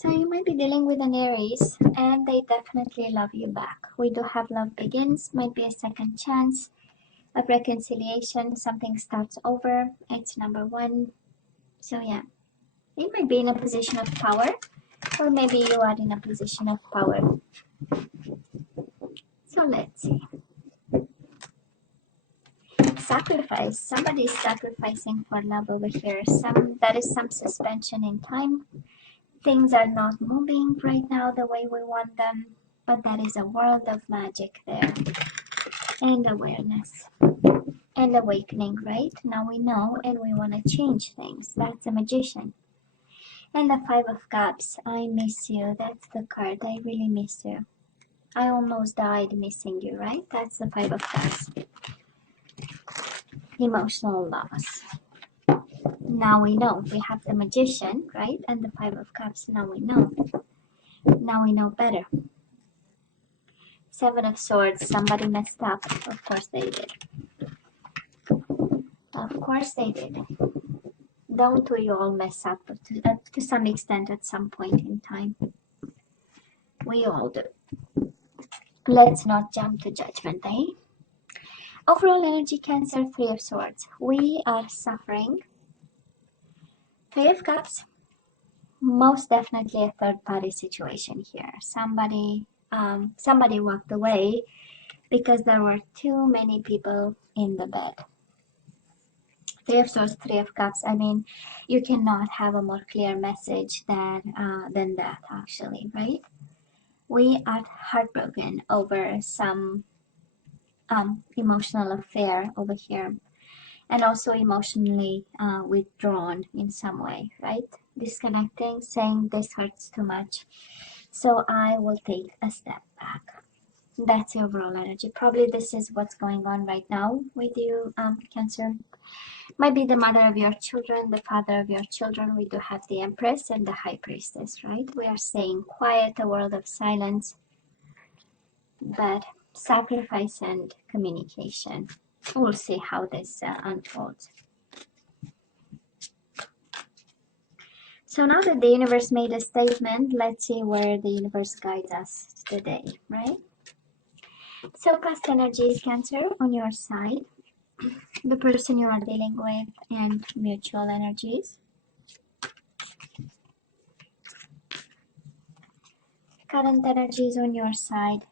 So you might be dealing with an Aries, and they definitely love you back. We do have love begins, might be a second chance of reconciliation, something starts over. It's number one. So yeah, you might be in a position of power, or maybe you are in a position of power. So let's see. Sacrifice. Somebody is sacrificing for love over here. There is some suspension in time. Things are not moving right now the way we want them, but there is a world of magic there, and awareness and awakening. Right now we know, and we want to change things. That's a magician. And the Five of Cups. I miss you. That's the card. I really miss you. I almost died missing you, right? That's the Five of Cups. Emotional loss. Now we know. We have the Magician, right? And the Five of Cups. Now we know. Now we know better. Seven of Swords. Somebody messed up. Of course they did. Of course they did. Don't we all mess up to some extent at some point in time? We all do. Let's not jump to judgment, eh? Overall energy, Cancer, Three of Swords. We are suffering. Three of Cups. Most definitely a third-party situation here. Somebody walked away because there were too many people in the bed. Three of Swords, Three of Cups. I mean, you cannot have a more clear message than that, actually, right? We are heartbroken over some emotional affair over here, and also emotionally withdrawn in some way, right? Disconnecting, saying this hurts too much, so I will take a step back. That's the overall energy. Probably this is what's going on right now with you, Cancer. Might be the mother of your children, the father of your children. We do have the Empress and the High Priestess, right? We are saying quiet, a world of silence, but sacrifice and communication. We'll see how this unfolds. So now that the universe made a statement, let's see where the universe guides us today, right? So past energies, Cancer, on your side, the person you are dealing with, and mutual energies. Current energies on your side,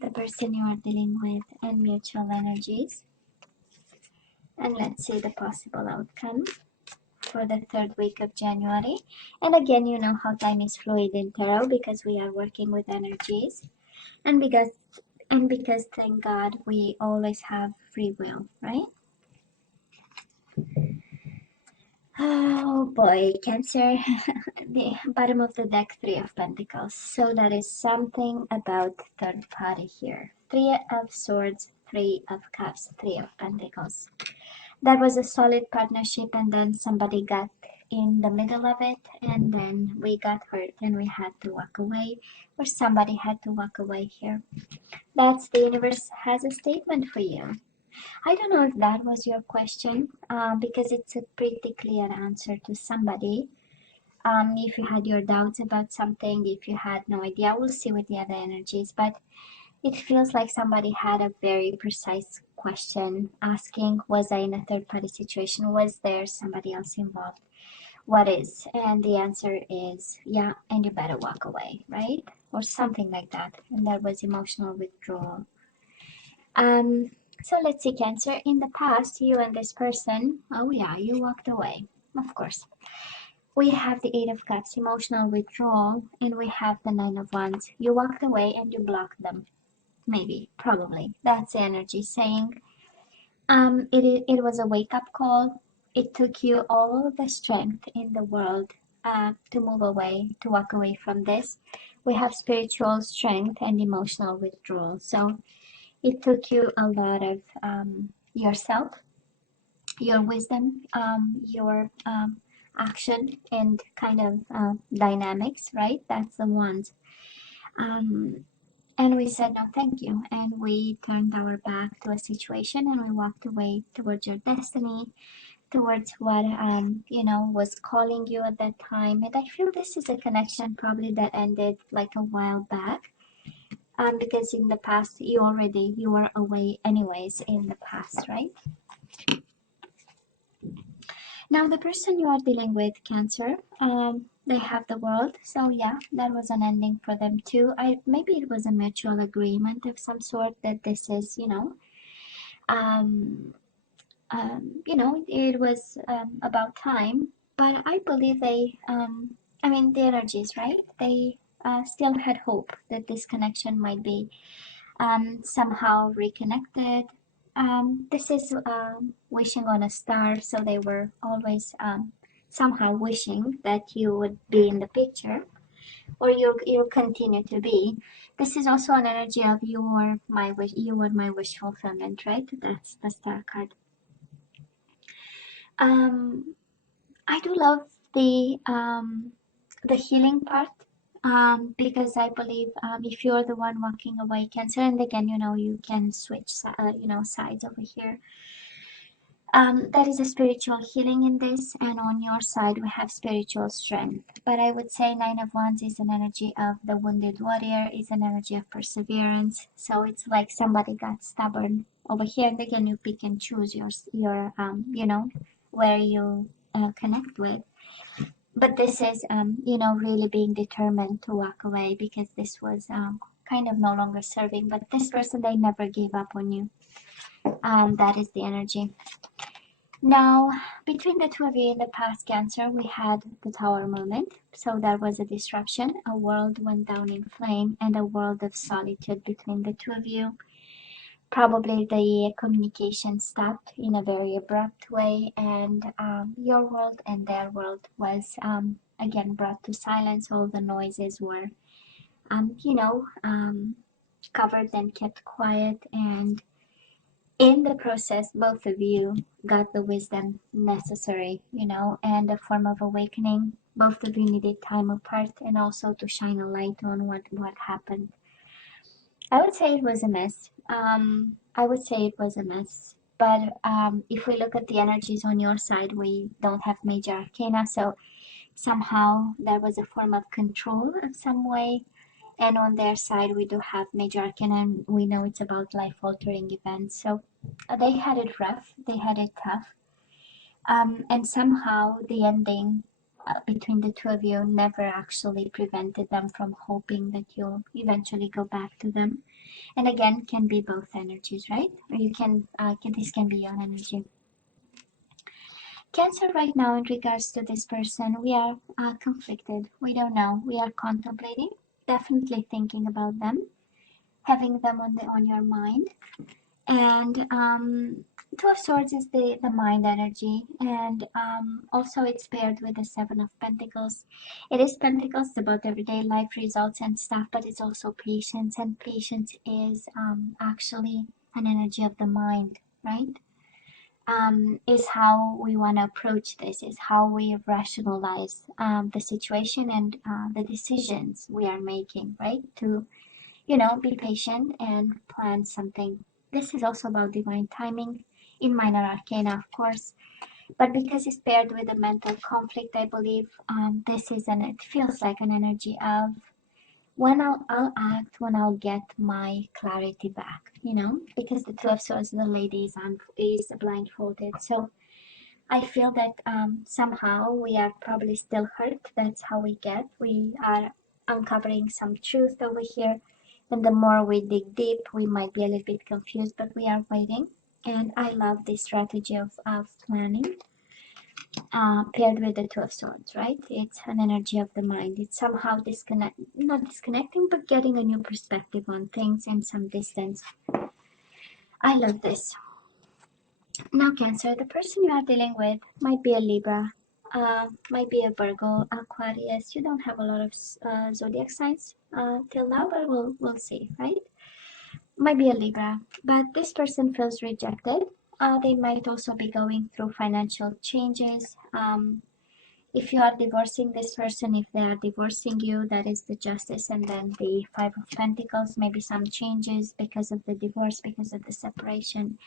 the person you are dealing with, and mutual energies. And let's see the possible outcome for the third week of January. And again, you know how time is fluid in tarot because we are working with energies, and because thank God we always have free will, right? Oh boy, Cancer. The bottom of the deck, Three of Pentacles. So that is something about third party here. Three of Swords, Three of Cups, Three of Pentacles. That was a solid partnership, and then somebody got in the middle of it, and then we got hurt and we had to walk away, or somebody had to walk away here. That's the universe has a statement for you. I don't know if that was your question, because it's a pretty clear answer to somebody. If you had your doubts about something, if you had no idea, we'll see with the other energies, but it feels like somebody had a very precise question asking, was I in a third party situation? Was there somebody else involved? What is? And the answer is yeah, and you better walk away, right? Or something like that. And that was emotional withdrawal. So let's see, Cancer. In the past, you and this person, oh yeah, you walked away, of course. We have the Eight of Cups, emotional withdrawal, and we have the Nine of Wands. You walked away and you blocked them. Maybe, probably. That's the energy saying it was a wake-up call. It took you all the strength in the world to move away, to walk away from this. We have spiritual strength and emotional withdrawal. So it took you a lot of yourself, your wisdom, your action, and kind of dynamics, right? That's the ones. And we said no thank you, and we turned our back to a situation and we walked away towards your destiny, towards what you know, was calling you at that time. And I feel this is a connection probably that ended like a while back, because in the past you were away anyways in the past, right? Now the person you are dealing with, Cancer, they have the world, so yeah, that was an ending for them too. Maybe it was a mutual agreement of some sort that this is, um, you know, it was about time. But I believe I mean, the energies, right? They still had hope that this connection might be somehow reconnected. This is wishing on a star, so they were always somehow wishing that you would be in the picture, or you'll continue to be. This is also an energy of you were my wish fulfillment, right? That's the star card. Um, I do love the healing part, because I believe if you're the one walking away, Cancer, and again, you know, you can switch sides over here. There is a spiritual healing in this, and on your side we have spiritual strength. But I would say Nine of Wands is an energy of the wounded warrior, is an energy of perseverance. So it's like somebody got stubborn over here, and again, you pick and choose your you know, where you connect with. But this is you know, really being determined to walk away, because this was kind of no longer serving. But this person, they never gave up on you. That is the energy. Now, between the two of you in the past, Cancer, we had the Tower moment. So there was a disruption, a world went down in flame, and a world of solitude between the two of you. Probably the communication stopped in a very abrupt way, and your world and their world was again brought to silence. All the noises were, you know, covered and kept quiet, and in the process, both of you got the wisdom necessary, you know, and a form of awakening. Both of you needed time apart, and also to shine a light on what happened. I would say it was a mess. I would say it was a mess. But if we look at the energies on your side, we don't have major arcana, so somehow there was a form of control of some way. And on their side, we do have major arcana, and we know it's about life-altering events. So they had it rough, they had it tough. And somehow the ending between the two of you never actually prevented them from hoping that you'll eventually go back to them. And again, can be both energies, right? Or you this can be your energy. Cancer, right now, in regards to this person, we are conflicted. We don't know. We are contemplating, definitely thinking about them, having them on your mind. And Two of Swords is the mind energy, and also it's paired with the Seven of Pentacles. It is Pentacles, about everyday life results and stuff, but it's also patience, and patience is actually an energy of the mind, right? Is how we want to approach this, is how we rationalize the situation and the decisions we are making, right? To, you know, be patient and plan something. This is also about divine timing in minor arcana, of course, but because it's paired with a mental conflict, I believe it feels like an energy of when I'll act when I'll get my clarity back, you know, because the Two of Swords, the lady is blindfolded. So I feel that somehow we are probably still hurt. That's how we are uncovering some truth over here. And the more we dig deep, we might be a little bit confused, but we are waiting. And I love this strategy of planning, paired with the Two of Swords, right? It's an energy of the mind. It's somehow not disconnecting, but getting a new perspective on things and some distance. I love this. Now, Cancer, the person you are dealing with might be a Libra, might be a Virgo, Aquarius. You don't have a lot of zodiac signs till now, but we'll see, right? Might be a Libra, but this person feels rejected. They might also be going through financial changes. If you are divorcing this person, if they are divorcing you, that is the Justice, and then the Five of Pentacles, maybe some changes because of the divorce, because of the separation.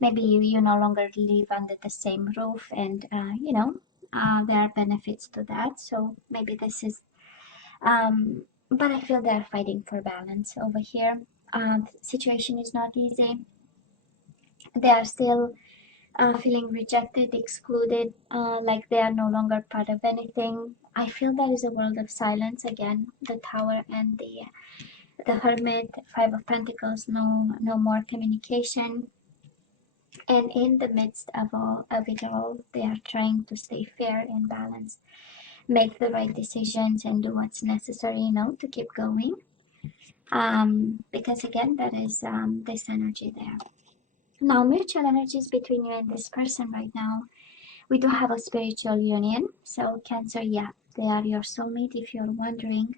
maybe you no longer live under the same roof, and there are benefits to that. So maybe this is but I feel they're fighting for balance over here. Situation is not easy. They are still feeling rejected, excluded, like they are no longer part of anything. I feel there is a world of silence again. The Tower and the Hermit, Five of Pentacles, no more communication. And in the midst of it all, they are trying to stay fair and balanced, make the right decisions, and do what's necessary, to keep going. Because again, there is this energy there. Now, mutual energies between you and this person right now. We do have a spiritual union. So Cancer, yeah, they are your soulmate if you're wondering.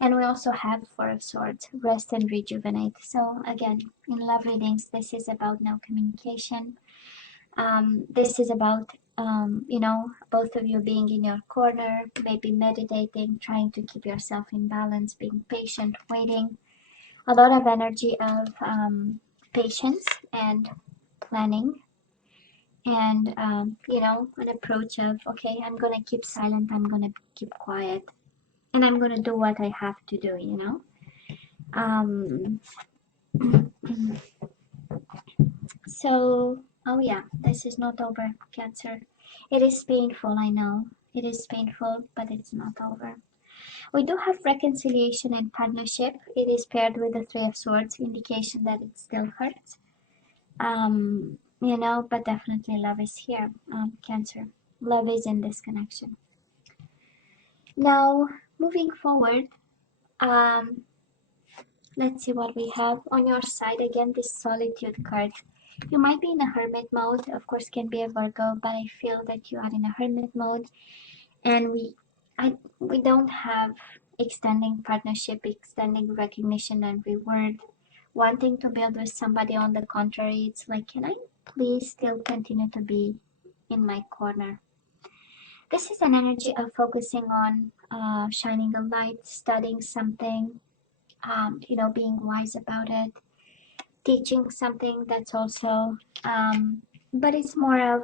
And we also have Four of Swords, rest and rejuvenate. So again, in love readings, this is about no communication. This is about, both of you being in your corner, maybe meditating, trying to keep yourself in balance, being patient, waiting. A lot of energy of patience and planning, and an approach of, okay, I'm gonna keep silent, I'm gonna keep quiet, and I'm gonna do what I have to do. um so, oh yeah, this is not over, Cancer. It is painful, I know. It is painful, but it's not over. We do have reconciliation and partnership. It is paired with the Three of Swords, indication that it still hurts. But definitely love is here, Cancer. Love is in this connection. Now, moving forward, um, let's see what we have on your side. Again, this solitude card. You might be in a hermit mode, of course, can be a Virgo, but I feel that you are in a hermit mode, and we don't have extending partnership, extending recognition and reward, wanting to build with somebody. On the contrary, it's like, can I please still continue to be in my corner? This is an energy of focusing on shining a light, studying something, being wise about it, teaching something. That's also, but it's more of,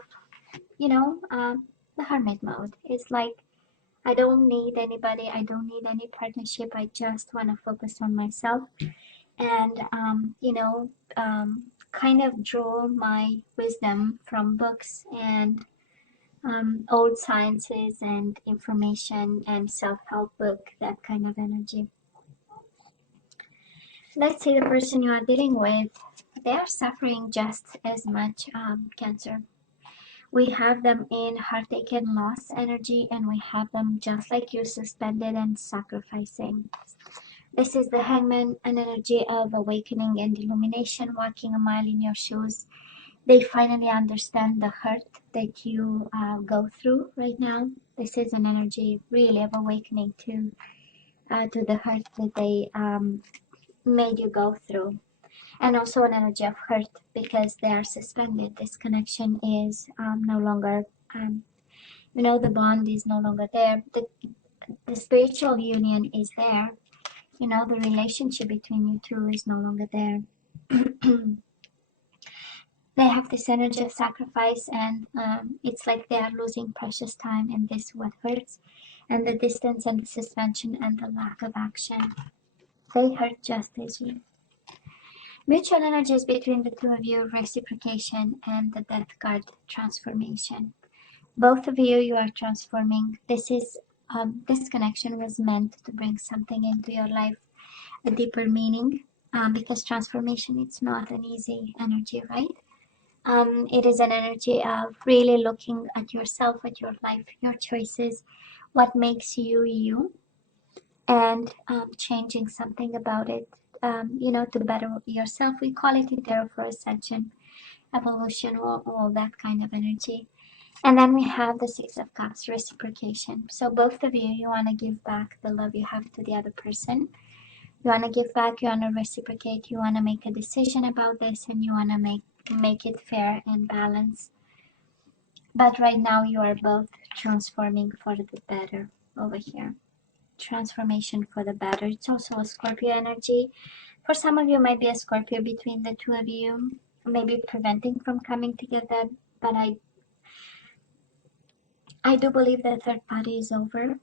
the hermit mode. It's like, I don't need anybody, I don't need any partnership, I just want to focus on myself, and kind of draw my wisdom from books and old sciences and information and self-help book, that kind of energy. Let's say the person you are dealing with, they are suffering just as much, Cancer. We have them in heartache and loss energy, and we have them just like you, suspended and sacrificing. This is the Hangman, an energy of awakening and illumination, walking a mile in your shoes. They finally understand the hurt that you go through right now. This is an energy really of awakening to the hurt that they made you go through. And also an energy of hurt because they are suspended. This connection is no longer, the bond is no longer there. The spiritual union is there. The relationship between you two is no longer there. They have this energy of sacrifice, and it's like they are losing precious time, and this is what hurts. And the distance and the suspension and the lack of action, they hurt just as you. Mutual energies between the two of you, reciprocation, and the death card, transformation. Both of you are transforming. This connection was meant to bring something into your life, a deeper meaning, because transformation, it's not an easy energy, right? It is an energy of really looking at yourself, at your life, your choices, what makes you you, and changing something about it, to better yourself. We call it there for ascension, evolution, all that kind of energy. And then we have the Six of Cups, reciprocation. So both of you want to give back the love you have to the other person. You want to give back, you want to reciprocate, you want to make a decision about this, and you want to make it fair and balanced. But right now you are both transforming for the better over here. Transformation for the better. It's also a Scorpio energy. For some of you, might be a Scorpio between the two of you. maybe preventing from coming together. But I do believe the third party is over.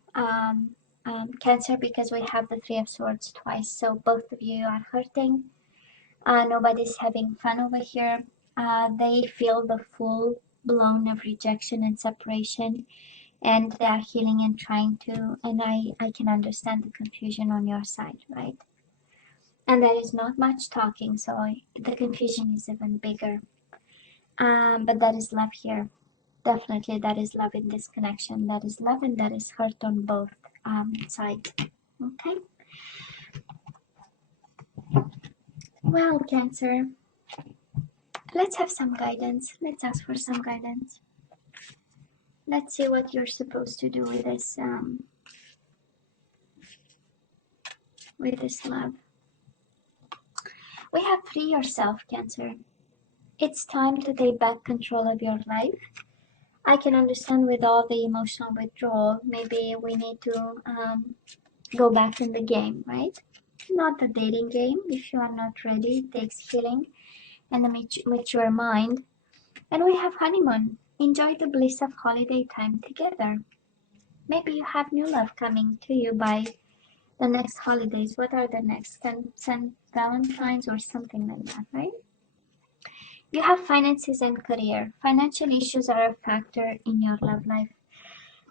Cancer, because we have the Three of Swords twice, so both of you are hurting. Nobody's having fun over here. They feel the full blown of rejection and separation, and they are healing and trying to, and I can understand the confusion on your side, right? And there is not much talking, so the confusion is even bigger. But that is love here. Definitely, that is love in this connection. That is love and that is hurt on both sides. Okay. Well, Cancer, let's have some guidance. Let's ask for some guidance. Let's see what you're supposed to do with this love. We have free yourself, Cancer. It's time to take back control of your life. I can understand with all the emotional withdrawal, maybe we need to go back in the game, right? Not the dating game. If you are not ready, it takes healing and a mature mind. And we have honeymoon. Enjoy the bliss of holiday time together. Maybe you have new love coming to you by the next holidays. What are the next? St. Valentine's or something like that, right? You have finances and career. Financial issues are a factor in your love life.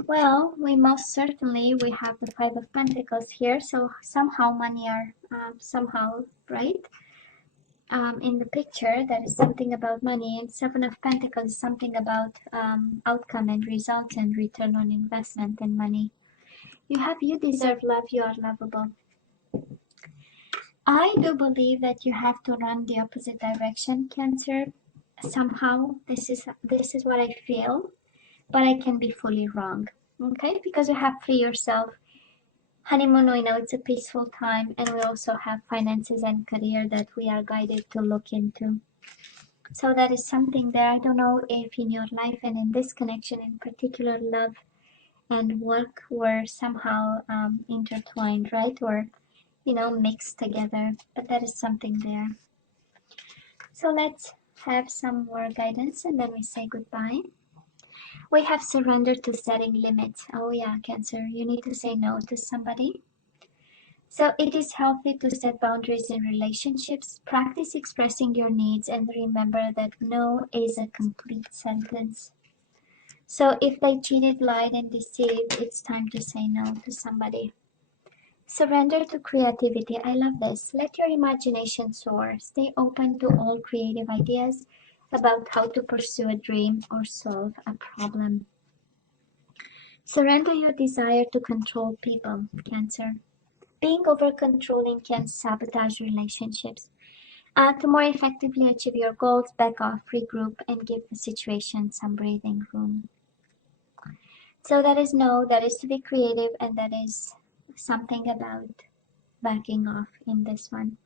Well, we most certainly, we have the Five of Pentacles here, so somehow money are somehow, right? In the picture, there is something about money, and Seven of Pentacles is something about outcome and results and return on investment and money. You deserve love, you are lovable. I do believe that you have to run the opposite direction, Cancer. Somehow, this is what I feel, but I can be fully wrong. Okay, because you have free yourself. Honeymoon, we know it's a peaceful time, and we also have finances and career that we are guided to look into. So that is something there. I don't know if in your life and in this connection in particular, love and work were somehow intertwined, right? Or, mixed together, but that is something there. So let's have some more guidance and then we say goodbye. We have surrender to setting limits. Oh yeah, Cancer, you need to say no to somebody. So it is healthy to set boundaries in relationships. Practice expressing your needs and remember that no is a complete sentence. So if they cheated, lied, and deceived, it's time to say no to somebody. Surrender to creativity. I love this. Let your imagination soar. Stay open to all creative ideas about how to pursue a dream or solve a problem. Surrender your desire to control people, Cancer. Being over-controlling can sabotage relationships. To more effectively achieve your goals, back off, regroup, and give the situation some breathing room. So that is no, that is to be creative, and that is something about backing off in this one.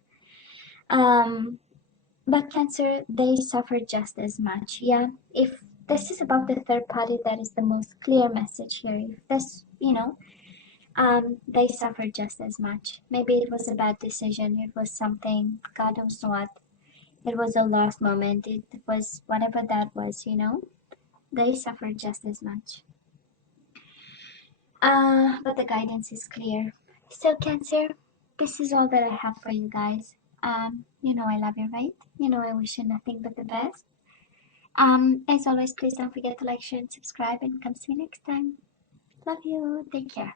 But Cancer, they suffer just as much. Yeah, if this is about the third party, that is the most clear message here. If this, they suffer just as much. Maybe it was a bad decision. It was something, God knows what. It was a lost moment. It was whatever that was, They suffer just as much. But the guidance is clear. So Cancer, this is all that I have for you guys. I love you, right? I wish you nothing but the best. As always, please don't forget to like, share, and subscribe, and come see you next time. Love you. Take care.